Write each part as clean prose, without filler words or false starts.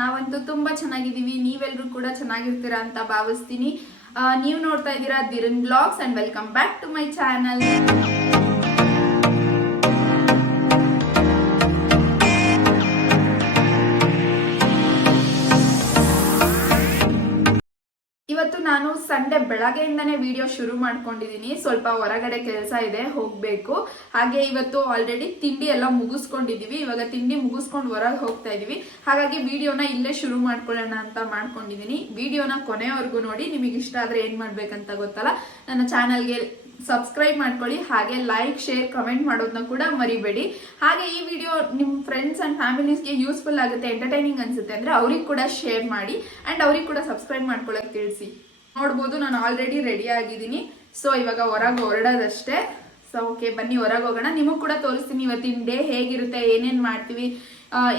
ನಾವಂತೂ ತುಂಬಾ ಚೆನ್ನಾಗಿದ್ದೀವಿ. ನೀವೆಲ್ಲರೂ ಕೂಡ ಚೆನ್ನಾಗಿರ್ತೀರಾ ಅಂತ ಭಾವಿಸ್ತೀನಿ. ನೀವು ನೋಡ್ತಾ ಇದ್ದೀರಾ Dhiran blogs and welcome back to my channel. ಇವತ್ತು ನಾನು ಸಂಡೇ ಬೆಳಗ್ಗೆಯಿಂದನೇ ವಿಡಿಯೋ ಶುರು ಮಾಡ್ಕೊಂಡಿದ್ದೀನಿ. ಸ್ವಲ್ಪ ಹೊರಗಡೆ ಕೆಲಸ ಇದೆ, ಹೋಗಬೇಕು. ಹಾಗೆ ಇವತ್ತು ಆಲ್ರೆಡಿ ತಿಂಡಿ ಎಲ್ಲ ಮುಗಿಸ್ಕೊಂಡಿದ್ದೀವಿ. ಇವಾಗ ತಿಂಡಿ ಮುಗಿಸ್ಕೊಂಡು ಹೊರಗೆ ಹೋಗ್ತಾ ಇದೀವಿ. ಹಾಗಾಗಿ ವಿಡಿಯೋನ ಇಲ್ಲೇ ಶುರು ಮಾಡ್ಕೊಳ್ಳೋಣ ಅಂತ ಮಾಡ್ಕೊಂಡಿದ್ದೀನಿ. ವಿಡಿಯೋನ ಕೊನೆವರೆಗೂ ನೋಡಿ. ನಿಮಗೆ ಇಷ್ಟ ಆದರೆ ಏನು ಮಾಡ್ಬೇಕಂತ ಗೊತ್ತಲ್ಲ, ನನ್ನ ಚಾನಲ್ಗೆ ಸಬ್ಸ್ಕ್ರೈಬ್ ಮಾಡ್ಕೊಳ್ಳಿ. ಹಾಗೆ ಲೈಕ್, ಶೇರ್, ಕಮೆಂಟ್ ಮಾಡೋದನ್ನ ಕೂಡ ಮರಿಬೇಡಿ. ಹಾಗೆ ಈ ವಿಡಿಯೋ ನಿಮ್ಮ ಫ್ರೆಂಡ್ಸ್ ಅಂಡ್ ಫ್ಯಾಮಿಲೀಸ್ಗೆ ಯೂಸ್ಫುಲ್ ಆಗುತ್ತೆ, ಎಂಟರ್ಟೈನಿಂಗ್ ಅನ್ಸುತ್ತೆ ಅಂದರೆ ಅವ್ರಿಗೆ ಕೂಡ ಶೇರ್ ಮಾಡಿ ಆ್ಯಂಡ್ ಅವ್ರಿಗೆ ಕೂಡ ಸಬ್ಸ್ಕ್ರೈಬ್ ಮಾಡ್ಕೊಳ್ಳೋಕೆ ತಿಳಿಸಿ. ನೋಡ್ಬೋದು ನಾನು ಆಲ್ರೆಡಿ ರೆಡಿ ಆಗಿದ್ದೀನಿ. ಸೊ ಇವಾಗ ಹೊರಗೆ ಹೊರಡೋದಷ್ಟೇ. ಸೊ ಓಕೆ, ಬನ್ನಿ ಹೊರಗೆ ಹೋಗೋಣ. ನಿಮಗೂ ಕೂಡ ತೋರಿಸ್ತೀನಿ ಇವತ್ತಿನ ಡೇ ಹೇಗಿರುತ್ತೆ, ಏನೇನು ಮಾಡ್ತೀವಿ,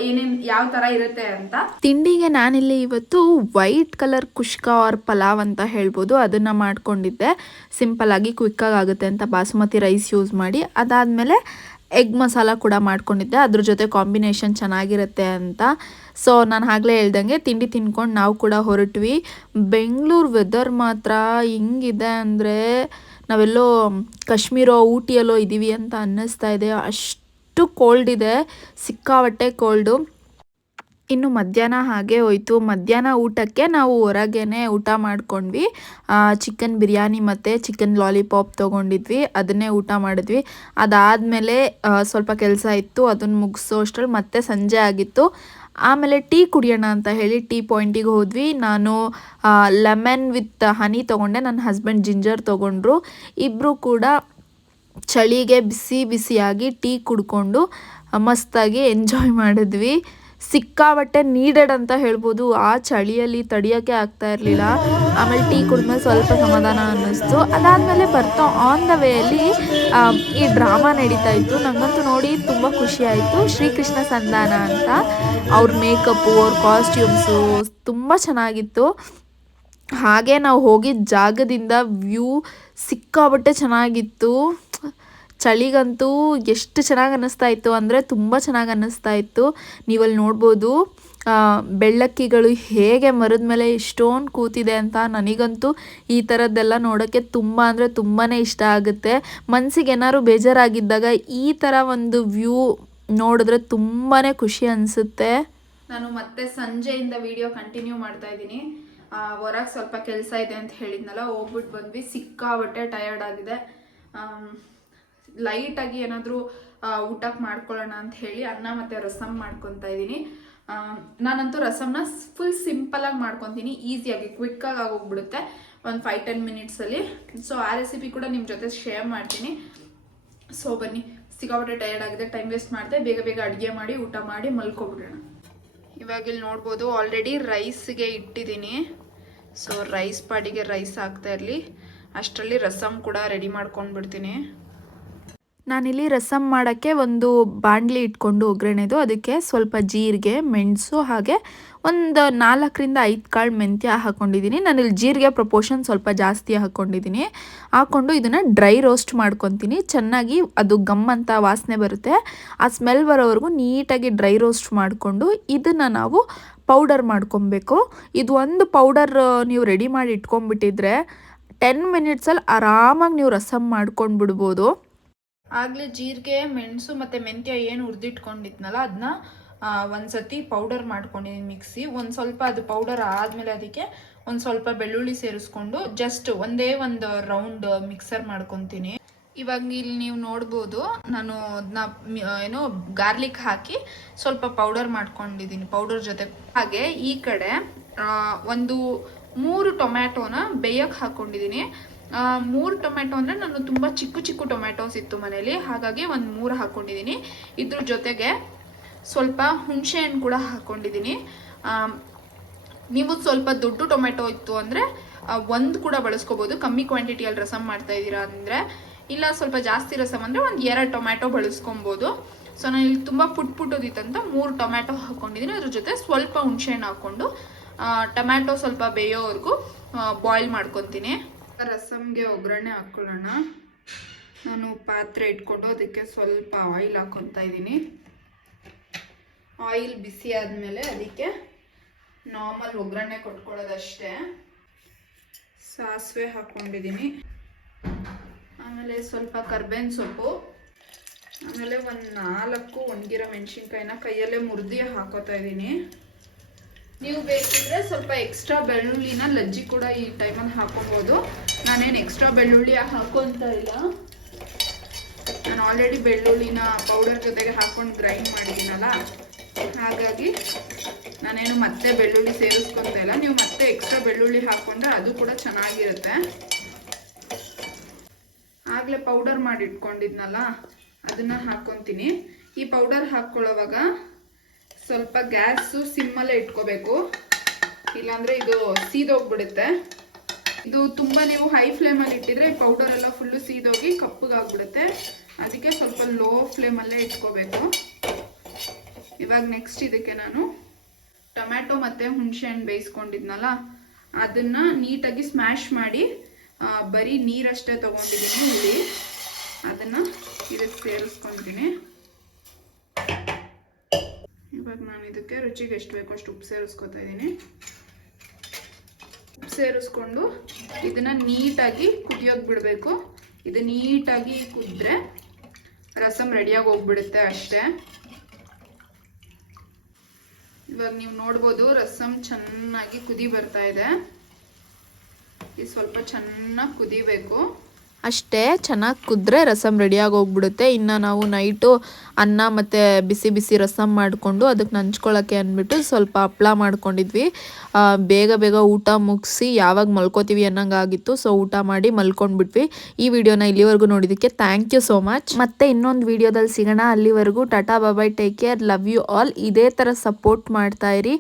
ಏನೇನು ಯಾವ ಥರ ಇರುತ್ತೆ ಅಂತ. ತಿಂಡಿಗೆ ನಾನಿಲ್ಲಿ ಇವತ್ತು ವೈಟ್ ಕಲರ್ ಕುಷ್ಕ ಆರ್ ಪಲಾವ್ ಅಂತ ಹೇಳ್ಬೋದು, ಅದನ್ನು ಮಾಡ್ಕೊಂಡಿದ್ದೆ. ಸಿಂಪಲ್ಲಾಗಿ ಕ್ವಿಕ್ಕಾಗಿ ಆಗುತ್ತೆ ಅಂತ ಬಾಸುಮತಿ ರೈಸ್ ಯೂಸ್ ಮಾಡಿ. ಅದಾದಮೇಲೆ ಎಗ್ ಮಸಾಲ ಕೂಡ ಮಾಡ್ಕೊಂಡಿದ್ದೆ, ಅದ್ರ ಜೊತೆ ಕಾಂಬಿನೇಷನ್ ಚೆನ್ನಾಗಿರುತ್ತೆ ಅಂತ. ಸೊ ನಾನು ಆಗಲೇ ಹೇಳ್ದಂಗೆ ತಿಂಡಿ ತಿನ್ಕೊಂಡು ನಾವು ಕೂಡ ಹೊರಟ್ವಿ. ಬೆಂಗಳೂರು ವೆದರ್ ಮಾತ್ರ ಹಿಂಗಿದೆ ಅಂದರೆ ನಾವೆಲ್ಲೋ ಕಾಶ್ಮೀರ ಊಟಿಯಲ್ಲೋ ಇದ್ದೀವಿ ಅಂತ ಅನ್ನಿಸ್ತಾ ಇದೆ. ಅಷ್ಟು ಕೋಲ್ಡ್ ಇದೆ, ಸಿಕ್ಕಾಪಟ್ಟೆ ಕೋಲ್ಡು. ಇನ್ನು ಮಧ್ಯಾಹ್ನ ಹಾಗೆ ಹೋಯಿತು. ಮಧ್ಯಾಹ್ನ ಊಟಕ್ಕೆ ನಾವು ಹೊರಗೇನೆ ಊಟ ಮಾಡ್ಕೊಂಡ್ವಿ. ಚಿಕನ್ ಬಿರಿಯಾನಿ ಮತ್ತು ಚಿಕನ್ ಲಾಲಿಪಾಪ್ ತೊಗೊಂಡಿದ್ವಿ, ಅದನ್ನೇ ಊಟ ಮಾಡಿದ್ವಿ. ಅದಾದಮೇಲೆ ಸ್ವಲ್ಪ ಕೆಲಸ ಇತ್ತು, ಅದನ್ನು ಮುಗಿಸೋ ಅಷ್ಟರಲ್ಲಿ ಮತ್ತೆ ಸಂಜೆ ಆಗಿತ್ತು. ಆಮೇಲೆ ಟೀ ಕುಡಿಯೋಣ ಅಂತ ಹೇಳಿ ಟೀ ಪಾಯಿಂಟಿಗೆ ಹೋದ್ವಿ. ನಾನು ಲೆಮನ್ ವಿತ್ ಹನಿ ತೊಗೊಂಡೆ, ನನ್ನ ಹಸ್ಬೆಂಡ್ ಜಿಂಜರ್ ತೊಗೊಂಡ್ರು. ಇಬ್ಬರು ಕೂಡ ಚಳಿಗೆ ಬಿಸಿ ಬಿಸಿಯಾಗಿ ಟೀ ಕುಡ್ಕೊಂಡು ಮಸ್ತಾಗಿ ಎಂಜಾಯ್ ಮಾಡಿದ್ವಿ. ಸಿಕ್ಕಾಬಟ್ಟೆ ನೀಡೆಡ್ ಅಂತ ಹೇಳ್ಬೋದು. ಆ ಚಳಿಯಲ್ಲಿ ತಡಿಯೋಕ್ಕೆ ಆಗ್ತಾ ಇರಲಿಲ್ಲ. ಆಮೇಲೆ ಟೀ ಕುಡಿದ್ಮೇಲೆ ಸ್ವಲ್ಪ ಸಮಾಧಾನ ಅನ್ನಿಸ್ತು. ಅದಾದಮೇಲೆ ಬರ್ತಾ ಆನ್ ದ ವೇಯಲ್ಲಿ ಈ ಡ್ರಾಮಾ ನಡೀತಾ ಇತ್ತು. ನನಗಂತೂ ನೋಡಿ ತುಂಬ ಖುಷಿ ಆಯಿತು. ಶ್ರೀಕೃಷ್ಣ ಸಂಧಾನ ಅಂತ ಅವ್ರ ಮೇಕಪ್ಪು, ಅವ್ರ ಕಾಸ್ಟ್ಯೂಮ್ಸು ತುಂಬ ಚೆನ್ನಾಗಿತ್ತು. ಹಾಗೆ ನಾವು ಹೋಗಿದ್ದ ಜಾಗದಿಂದ ವ್ಯೂ ಸಿಕ್ಕಾಬಟ್ಟೆ ಚೆನ್ನಾಗಿತ್ತು. ಚಳಿಗಂತೂ ಎಷ್ಟು ಚೆನ್ನಾಗಿ ಅನ್ನಿಸ್ತಾ ಇತ್ತು ಅಂದರೆ ತುಂಬ ಚೆನ್ನಾಗಿ ಅನ್ನಿಸ್ತಾ ಇತ್ತು. ನೀವಲ್ಲಿ ನೋಡ್ಬೋದು ಬೆಳ್ಳಕ್ಕಿಗಳು ಹೇಗೆ ಮರದ ಮೇಲೆ ಇಷ್ಟೊಂದು ಕೂತಿದೆ ಅಂತ. ನನಗಂತೂ ಈ ಥರದ್ದೆಲ್ಲ ನೋಡೋಕ್ಕೆ ತುಂಬ ಅಂದರೆ ತುಂಬಾ ಇಷ್ಟ ಆಗುತ್ತೆ. ಮನಸ್ಸಿಗೆ ಏನಾದ್ರು ಬೇಜಾರಾಗಿದ್ದಾಗ ಈ ಥರ ಒಂದು ವ್ಯೂ ನೋಡಿದ್ರೆ ತುಂಬಾ ಖುಷಿ ಅನಿಸುತ್ತೆ. ನಾನು ಮತ್ತೆ ಸಂಜೆಯಿಂದ ವಿಡಿಯೋ ಕಂಟಿನ್ಯೂ ಮಾಡ್ತಾ ಇದ್ದೀನಿ. ಹೊರಗೆ ಸ್ವಲ್ಪ ಕೆಲಸ ಇದೆ ಅಂತ ಹೇಳಿದ್ನಲ್ಲ, ಹೋಗ್ಬಿಟ್ಟು ಬಂದ್ವಿ. ಸಿಕ್ಕಾಬಟ್ಟೆ ಟಯರ್ಡ್ ಆಗಿದೆ. ಲೈಟಾಗಿ ಏನಾದರೂ ಊಟಕ್ಕೆ ಮಾಡ್ಕೊಳ್ಳೋಣ ಅಂತ ಹೇಳಿ ಅನ್ನ ಮತ್ತು ರಸಮ್ ಮಾಡ್ಕೊತಾ ಇದ್ದೀನಿ. ನಾನಂತೂ ರಸಮ್ನ ಫುಲ್ ಸಿಂಪಲಾಗಿ ಮಾಡ್ಕೊತೀನಿ, ಈಸಿಯಾಗಿ ಕ್ವಿಕ್ಕಾಗಿ ಆಗೋಗ್ಬಿಡುತ್ತೆ ಒಂದು 5-10 ಮಿನಿಟ್ಸಲ್ಲಿ. ಸೊ ಆ ರೆಸಿಪಿ ಕೂಡ ನಿಮ್ಮ ಜೊತೆ ಶೇರ್ ಮಾಡ್ತೀನಿ. ಸೊ ಬನ್ನಿ, ಸಿಕ್ಕಾಪಟ್ಟೆ ಟಯರ್ಡ್ ಆಗಿದೆ, ಟೈಮ್ ವೇಸ್ಟ್ ಮಾಡಿದೆ. ಬೇಗ ಬೇಗ ಅಡುಗೆ ಮಾಡಿ ಊಟ ಮಾಡಿ ಮಲ್ಕೊಬಿಡೋಣ. ಇವಾಗ ಇಲ್ಲಿ ನೋಡ್ಬೋದು ಆಲ್ರೆಡಿ ರೈಸ್ಗೆ ಇಟ್ಟಿದ್ದೀನಿ. ಸೊ ರೈಸ್ ಪಾಡಿಗೆ ರೈಸ್ ಹಾಕ್ತಾ ಇರಲಿ, ಅಷ್ಟರಲ್ಲಿ ರಸಮ್ ಕೂಡ ರೆಡಿ ಮಾಡ್ಕೊಂಡ್ಬಿಡ್ತೀನಿ. ನಾನಿಲ್ಲಿ ರಸಮ್ ಮಾಡೋಕ್ಕೆ ಒಂದು ಬಾಣಲಿ ಇಟ್ಕೊಂಡು ಒಗ್ಗರಣೆದು, ಅದಕ್ಕೆ ಸ್ವಲ್ಪ ಜೀರಿಗೆ, ಮೆಣಸು, ಹಾಗೆ ಒಂದು 4-5 ಕಾಳು ಮೆಂತ್ಯ ಹಾಕ್ಕೊಂಡಿದ್ದೀನಿ. ನಾನಿಲ್ಲಿ ಜೀರಿಗೆ ಪ್ರಪೋರ್ಷನ್ ಸ್ವಲ್ಪ ಜಾಸ್ತಿ ಹಾಕ್ಕೊಂಡಿದ್ದೀನಿ. ಹಾಕ್ಕೊಂಡು ಇದನ್ನು ಡ್ರೈ ರೋಸ್ಟ್ ಮಾಡ್ಕೊತೀನಿ. ಚೆನ್ನಾಗಿ ಅದು ಗಮ್ ಅಂತ ವಾಸನೆ ಬರುತ್ತೆ. ಆ ಸ್ಮೆಲ್ ಬರೋವರೆಗೂ ನೀಟಾಗಿ ಡ್ರೈ ರೋಸ್ಟ್ ಮಾಡಿಕೊಂಡು ಇದನ್ನು ನಾವು ಪೌಡರ್ ಮಾಡ್ಕೊಬೇಕು. ಇದು ಒಂದು ಪೌಡರ್ ನೀವು ರೆಡಿ ಮಾಡಿ ಇಟ್ಕೊಂಡ್ಬಿಟ್ಟಿದ್ರೆ 10 ಮಿನಿಟ್ಸಲ್ಲಿ ಆರಾಮಾಗಿ ನೀವು ರಸಮ್ ಮಾಡ್ಕೊಂಡು ಬಿಡ್ಬೋದು. ಆಗಲೇ ಜೀರಿಗೆ, ಮೆಣಸು ಮತ್ತು ಮೆಂತ್ಯ ಏನು ಹುರಿದಿಟ್ಕೊಂಡಿದ್ನಲ್ಲ, ಅದನ್ನ ಒಂದು ಸತಿ ಪೌಡರ್ ಮಾಡ್ಕೊಂಡಿದ್ದೀನಿ ಮಿಕ್ಸಿ. ಒಂದು ಸ್ವಲ್ಪ ಅದು ಪೌಡರ್ ಆದಮೇಲೆ ಅದಕ್ಕೆ ಒಂದು ಸ್ವಲ್ಪ ಬೆಳ್ಳುಳ್ಳಿ ಸೇರಿಸ್ಕೊಂಡು ಜಸ್ಟ್ ಒಂದೇ ಒಂದು ರೌಂಡ್ ಮಿಕ್ಸರ್ ಮಾಡ್ಕೊತೀನಿ. ಇವಾಗ ಇಲ್ಲಿ ನೀವು ನೋಡ್ಬೋದು ನಾನು ಅದನ್ನ ಏನೋ ಗಾರ್ಲಿಕ್ ಹಾಕಿ ಸ್ವಲ್ಪ ಪೌಡರ್ ಮಾಡ್ಕೊಂಡಿದ್ದೀನಿ ಪೌಡರ್ ಜೊತೆ. ಹಾಗೆ ಈ ಕಡೆ ಒಂದು 3 ಟೊಮ್ಯಾಟೋನ ಬೇಯಕ್ಕೆ ಹಾಕ್ಕೊಂಡಿದ್ದೀನಿ. 3 ಟೊಮ್ಯಾಟೊ ಅಂದರೆ ನಾನು ತುಂಬ ಚಿಕ್ಕ ಟೊಮ್ಯಾಟೋಸ್ ಇತ್ತು ಮನೇಲಿ, ಹಾಗಾಗಿ ಒಂದು 3 ಹಾಕ್ಕೊಂಡಿದ್ದೀನಿ. ಇದ್ರ ಜೊತೆಗೆ ಸ್ವಲ್ಪ ಹುಣಸೆ ಹಣ್ಣು ಕೂಡ ಹಾಕ್ಕೊಂಡಿದ್ದೀನಿ. ನೀವು ಸ್ವಲ್ಪ ದೊಡ್ಡ ಟೊಮ್ಯಾಟೊ ಇತ್ತು ಅಂದರೆ 1 ಕೂಡ ಬಳಸ್ಕೋಬೋದು, ಕಮ್ಮಿ ಕ್ವಾಂಟಿಟಿಯಲ್ಲಿ ರಸಮ್ ಮಾಡ್ತಾ ಇದ್ದೀರಾ ಅಂದರೆ. ಇಲ್ಲ ಸ್ವಲ್ಪ ಜಾಸ್ತಿ ರಸಮ್ ಅಂದರೆ ಒಂದು 2 ಟೊಮ್ಯಾಟೊ ಬಳಸ್ಕೊಬೋದು. ಸೊ ನಾನು ಇಲ್ಲಿ ತುಂಬ ಪುಟ್ಟೋದಿತ್ತಂತ 3 ಟೊಮ್ಯಾಟೊ ಹಾಕ್ಕೊಂಡಿದ್ದೀನಿ. ಅದ್ರ ಜೊತೆ ಸ್ವಲ್ಪ ಹುಣಸೆ ಹಣ್ಣು ಹಾಕ್ಕೊಂಡು ಟೊಮ್ಯಾಟೊ ಸ್ವಲ್ಪ ಬೇಯೋವರೆಗೂ ಬಾಯ್ಲ್ ಮಾಡ್ಕೊತೀನಿ. ರಸಮ್ಗೆ ಒಗ್ಗರಣೆ ಹಾಕ್ಕೊಳ್ಳೋಣ. ನಾನು ಪಾತ್ರೆ ಇಟ್ಕೊಂಡು ಅದಕ್ಕೆ ಸ್ವಲ್ಪ ಆಯಿಲ್ ಹಾಕ್ಕೊತಾ ಇದ್ದೀನಿ. ಆಯಿಲ್ ಬಿಸಿ ಆದಮೇಲೆ ಅದಕ್ಕೆ ನಾರ್ಮಲ್ ಒಗ್ಗರಣೆ ಕೊಟ್ಕೊಳ್ಳೋದಷ್ಟೇ. ಸಾಸಿವೆ ಹಾಕ್ಕೊಂಡಿದ್ದೀನಿ, ಆಮೇಲೆ ಸ್ವಲ್ಪ ಕರ್ಬೇವಿನ ಸೊಪ್ಪು, ಆಮೇಲೆ ಒಂದು 4 ಒಣಗಿರೋ ಮೆಣಸಿನ್ಕಾಯಿನ ಕೈಯಲ್ಲೇ ಮುರಿದು ಹಾಕೋತಾ ಇದ್ದೀನಿ. ನೀವು ಬೇಕಿದ್ರೆ ಸ್ವಲ್ಪ ಎಕ್ಸ್ಟ್ರಾ ಬೆಳ್ಳುಳ್ಳಿನ ಲಜ್ಜಿ ಕೂಡ ಈ ಟೈಮಲ್ಲಿ ಹಾಕೋಬೋದು. ನಾನೇನು ಎಕ್ಸ್ಟ್ರಾ ಬೆಳ್ಳುಳ್ಳಿ ಹಾಕೋಂತ ಇಲ್ಲ, ನಾನು ಆಲ್ರೆಡಿ ಬೆಳ್ಳುಳ್ಳಿನ ಪೌಡರ್ ಜೊತೆಗೆ ಹಾಕೊಂಡು ಗ್ರೈಂಡ್ ಮಾಡಿದ್ದೀನಲ್ಲ, ಹಾಗಾಗಿ ನಾನೇನು ಮತ್ತೆ ಬೆಳ್ಳುಳ್ಳಿ ಸೇರಿಸ್ಕೊತಾ ಇಲ್ಲ. ನೀವು ಮತ್ತೆ ಎಕ್ಸ್ಟ್ರಾ ಬೆಳ್ಳುಳ್ಳಿ ಹಾಕ್ಕೊಂಡ್ರೆ ಅದು ಕೂಡ ಚೆನ್ನಾಗಿರುತ್ತೆ. ಆಗಲೇ ಪೌಡರ್ ಮಾಡಿ ಇಟ್ಕೊಂಡಿದ್ನಲ್ಲ ಅದನ್ನು ಹಾಕ್ಕೊತೀನಿ. ಈ ಪೌಡರ್ ಹಾಕ್ಕೊಳ್ಳೋವಾಗ ಸ್ವಲ್ಪ ಗ್ಯಾಸು ಸಿಮ್ಮಲ್ಲೇ ಇಟ್ಕೋಬೇಕು, ಇಲ್ಲಾಂದರೆ ಇದು ಸೀದೋಗ್ಬಿಡುತ್ತೆ. ಇದು ತುಂಬ ನೀವು ಹೈ ಫ್ಲೇಮಲ್ಲಿ ಇಟ್ಟಿದ್ರೆ ಈ ಪೌಡರ್ ಎಲ್ಲ ಫುಲ್ಲು ಸೀದೋಗಿ ಕಪ್ಪಗಾಗ್ಬಿಡುತ್ತೆ. ಅದಕ್ಕೆ ಸ್ವಲ್ಪ ಲೋ ಫ್ಲೇಮಲ್ಲೇ ಇಟ್ಕೋಬೇಕು. ಇವಾಗ ನೆಕ್ಸ್ಟ್ ಇದಕ್ಕೆ ನಾನು ಟೊಮ್ಯಾಟೊ ಮತ್ತು ಹುಣಸೆಹಣ್ಣು ಬೇಯಿಸ್ಕೊಂಡಿದ್ನಲ್ಲ ಅದನ್ನು ನೀಟಾಗಿ ಸ್ಮ್ಯಾಶ್ ಮಾಡಿ ಬರೀ ನೀರಷ್ಟೇ ತೊಗೊಂಡಿದ್ದೀನಿ ಹುಳಿ, ಅದನ್ನು ಇದಕ್ಕೆ ಸೇರಿಸ್ಕೊತೀನಿ. ಇವಾಗ ನಾನು ಇದಕ್ಕೆ ರುಚಿಗೆ ಎಷ್ಟು ಬೇಕೋ ಅಷ್ಟು ಉಪ್ಪು ಸೇರಿಸ್ಕೊತಾ ಇದ್ದೀನಿ. ಉಪ್ಪು ಸೇರಿಸ್ಕೊಂಡು ಇದನ್ನು ನೀಟಾಗಿ ಕುದಿಯೋಕೆ ಬಿಡಬೇಕು. ಇದು ನೀಟಾಗಿ ಕುದ್ರೆ ರಸಮ್ ರೆಡಿಯಾಗಿ ಹೋಗ್ಬಿಡುತ್ತೆ ಅಷ್ಟೇ. ಇವಾಗ ನೀವು ನೋಡ್ಬೋದು ರಸಮ್ ಚೆನ್ನಾಗಿ ಕುದಿ ಬರ್ತಾ ಇದೆ. ಇದು ಸ್ವಲ್ಪ ಚೆನ್ನಾಗಿ ಕುದಿಬೇಕು. ಅಷ್ಟೇ, ಚೆನ್ನಾಗಿ ಕುದ್ರೆ ರಸಮ್ ರೆಡಿಯಾಗಿ ಹೋಗ್ಬಿಡುತ್ತೆ. ಇನ್ನು ನಾವು ನೈಟು ಅನ್ನ ಮತ್ತು ಬಿಸಿ ಬಿಸಿ ರಸಮ್ ಮಾಡಿಕೊಂಡು ಅದಕ್ಕೆ ನಂಚ್ಕೊಳ್ಳೋಕ್ಕೆ ಅಂದ್ಬಿಟ್ಟು ಸ್ವಲ್ಪ ಹಪ್ಳ ಮಾಡ್ಕೊಂಡಿದ್ವಿ. ಬೇಗ ಬೇಗ ಊಟ ಮುಗಿಸಿ ಯಾವಾಗ ಮಲ್ಕೋತೀವಿ ಅನ್ನೋಂಗಾಗಿತ್ತು. ಸೊ ಊಟ ಮಾಡಿ ಮಲ್ಕೊಂಡ್ಬಿಟ್ವಿ. ಈ ವಿಡಿಯೋನ ಇಲ್ಲಿವರೆಗೂ ನೋಡಿದ್ದಕ್ಕೆ ಥ್ಯಾಂಕ್ ಯು ಸೋ ಮಚ್. ಮತ್ತೆ ಇನ್ನೊಂದು ವಿಡಿಯೋದಲ್ಲಿ ಸಿಗೋಣ. ಅಲ್ಲಿವರೆಗೂ tata bye, take care, love you all. ಇದೇ ಥರ ಸಪೋರ್ಟ್ ಮಾಡ್ತಾಯಿರಿ.